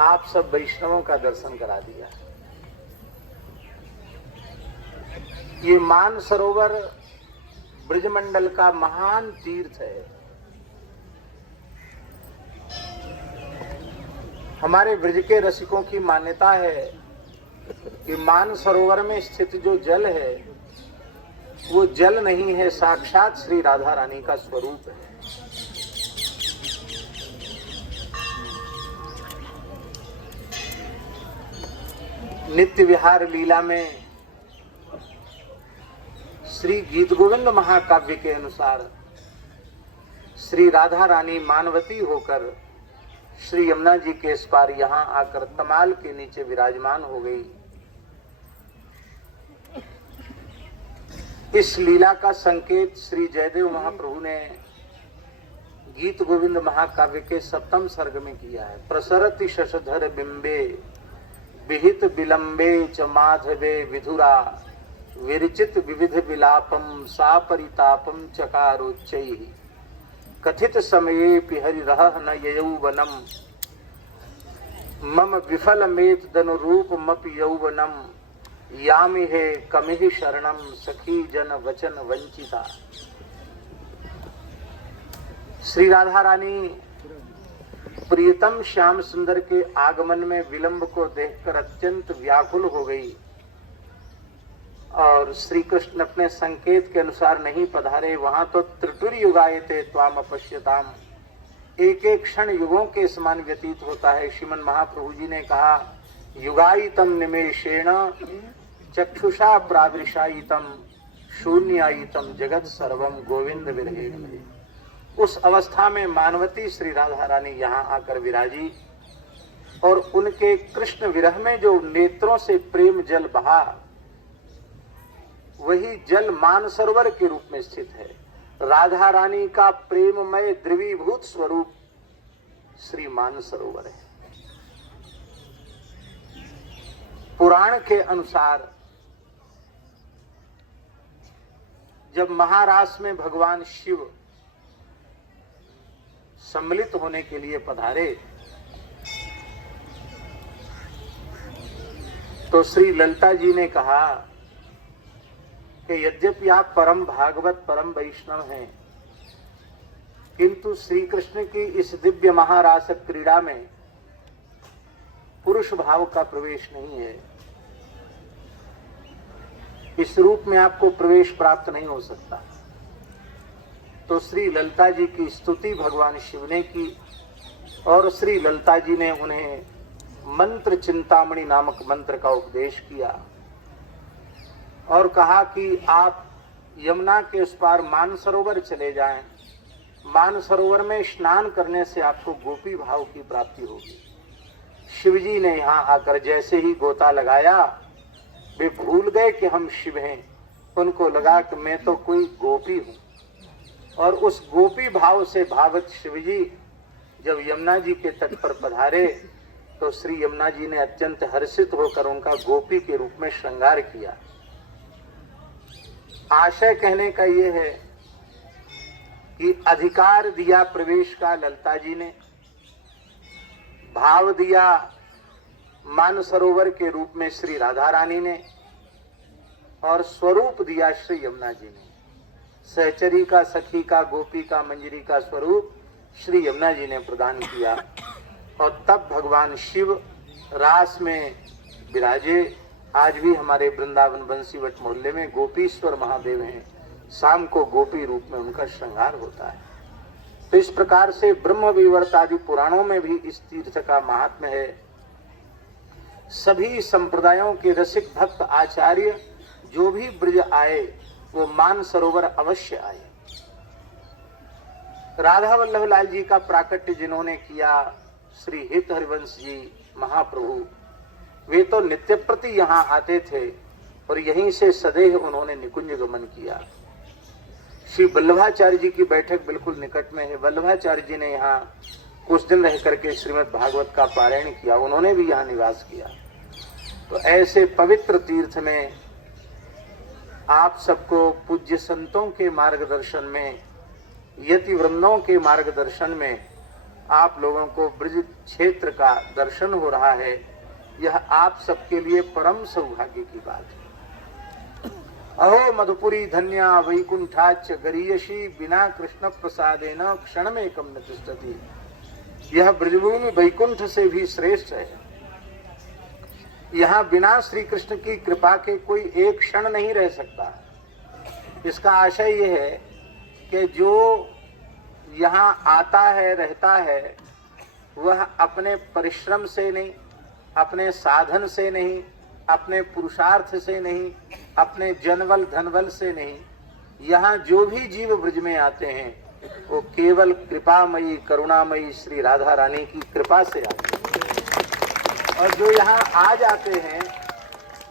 आप सब वैष्णवों का दर्शन करा दिया। ये मानसरोवर ब्रजमंडल का महान तीर्थ है। हमारे ब्रज के रसिकों की मान्यता है कि मानसरोवर में स्थित जो जल है वो जल नहीं है, साक्षात श्री राधा रानी का स्वरूप है। नित्य विहार लीला में श्री गीत गोविंद महाकाव्य के अनुसार श्री राधा रानी मानवती होकर श्री यमुना जी के इस पार यहाँ आकर तमाल के नीचे विराजमान हो गई। इस लीला का संकेत श्री जयदेव महाप्रभु ने गीत गोविंद महाकाव्य के 7वें सर्ग में किया है। प्रसरति शशधर बिंबे विहित विलंबे च माधवे विधुरा विरचित विविध विलापम सा परितापम चकारोच्चैः कथित समये पिहरि रह न यौवनम मम विफल मेत दनु रूप मपि यौवनम यामिहे कमिहि शरणम सखी जन वचन वंचिता। श्री राधा रानी प्रियतम श्याम सुंदर के आगमन में विलंब को देखकर अत्यंत व्याकुल हो गई और श्री कृष्ण अपने संकेत के अनुसार नहीं पधारे। वहां तो त्रिटुर युगायते त्वाम अपश्यताम, एक एक क्षण युगों के समान व्यतीत होता है। श्रीमन महाप्रभु जी ने कहा युगायितम निमेषेण चक्षुषा प्रादृशायितम शून्यायितम जगत सर्वम गोविंद विरहे। उस अवस्था में मानवती श्री राधा रानी यहाँ आकर विराजी और उनके कृष्ण विरह में जो नेत्रों से प्रेम जल बहा वही जल मानसरोवर के रूप में स्थित है। राधा रानी का प्रेममय द्रवीभूत स्वरूप श्री मानसरोवर है। पुराण के अनुसार जब महाराष्ट्र में भगवान शिव सम्मिलित होने के लिए पधारे तो श्री ललिता जी ने कहा कि यद्यपि आप परम भागवत परम वैष्णव हैं, किंतु श्री कृष्ण की इस दिव्य महारास क्रीड़ा में पुरुष भाव का प्रवेश नहीं है। इस रूप में आपको प्रवेश प्राप्त नहीं हो सकता। तो श्री ललिता जी की स्तुति भगवान शिव ने की और श्री ललिता जी ने उन्हें मंत्र चिंतामणि नामक मंत्र का उपदेश किया और कहा कि आप यमुना के उस पार मानसरोवर चले जाएं। मानसरोवर में स्नान करने से आपको गोपी भाव की प्राप्ति होगी। शिवजी ने यहाँ आकर जैसे ही गोता लगाया वे भूल गए कि हम शिव हैं। उनको लगा कि मैं तो कोई गोपी हूँ और उस गोपी भाव से भावित शिवजी जब यमुना जी के तट पर पधारे तो श्री यमुना जी ने अत्यंत हर्षित होकर उनका गोपी के रूप में श्रृंगार किया। आशय कहने का ये है कि अधिकार दिया प्रवेश का ललिता जी ने, भाव दिया मानसरोवर के रूप में श्री राधा रानी ने और स्वरूप दिया श्री यमुना जी ने। सहचरी का, सखी का, गोपी का, मंजरी का स्वरूप श्री यमुना जी ने प्रदान किया और तब भगवान शिव रास में विराजे। आज भी हमारे वृंदावन बंसीवट मोहल्ले में गोपीश्वर महादेव हैं। शाम को गोपी रूप में उनका श्रृंगार होता है। तो इस प्रकार से ब्रह्म विवर्त आदि पुराणों में भी इस तीर्थ का महात्म्य है। सभी संप्रदायों के रसिक भक्त आचार्य जो भी ब्रज आए वो मानसरोवर अवश्य आए। राधा वल्लभ लाल जी का प्राकट्य जिन्होंने किया श्री हित हरिवंश जी महाप्रभु, वे तो नित्य प्रति यहाँ आते थे और यहीं से सदैव उन्होंने निकुंज गमन किया। श्री वल्लभाचार्य जी की बैठक बिल्कुल निकट में है। वल्लभाचार्य जी ने यहाँ कुछ दिन रह करके श्रीमद् भागवत का पारायण किया। उन्होंने भी यहाँ निवास किया। तो ऐसे पवित्र तीर्थ में आप सबको पूज्य संतों के मार्गदर्शन में, यति वृंदों के मार्गदर्शन में आप लोगों को ब्रज क्षेत्र का दर्शन हो रहा है, यह आप सबके लिए परम सौभाग्य की बात है। अहो मधुपुरी धन्या वैकुंठाच गरीयसी बिना कृष्ण प्रसादेन क्षणमेकं न तिष्ठति। यह ब्रजभूमि वैकुंठ से भी श्रेष्ठ है। यहाँ बिना श्री कृष्ण की कृपा के कोई एक क्षण नहीं रह सकता। इसका आशय यह है कि जो यहाँ आता है, रहता है, वह अपने परिश्रम से नहीं, अपने साधन से नहीं, अपने पुरुषार्थ से नहीं, अपने जनबल धनबल से नहीं, यहाँ जो भी जीव ब्रज में आते हैं वो केवल कृपामयी करुणामयी श्री राधा रानी की कृपा से आते हैं। और जो यहाँ आ जाते हैं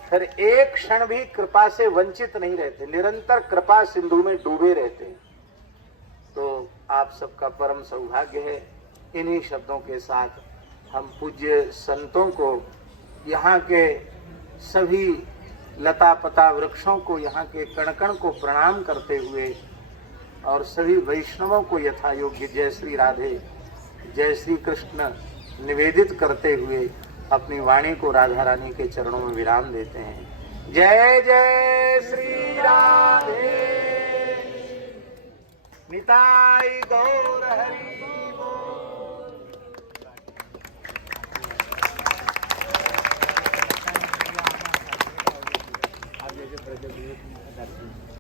फिर एक क्षण भी कृपा से वंचित नहीं रहते, निरंतर कृपा सिंधु में डूबे रहते हैं। तो आप सबका परम सौभाग्य है। इन्हीं शब्दों के साथ हम पूज्य संतों को, यहाँ के सभी लता पता वृक्षों को, यहाँ के कण कण को प्रणाम करते हुए और सभी वैष्णवों को यथा योग्य जय श्री राधे जय श्री कृष्ण निवेदित करते हुए अपनी वाणी को राधा रानी के चरणों में विराम देते हैं। जय जय श्री राधे निताई गौर हरि।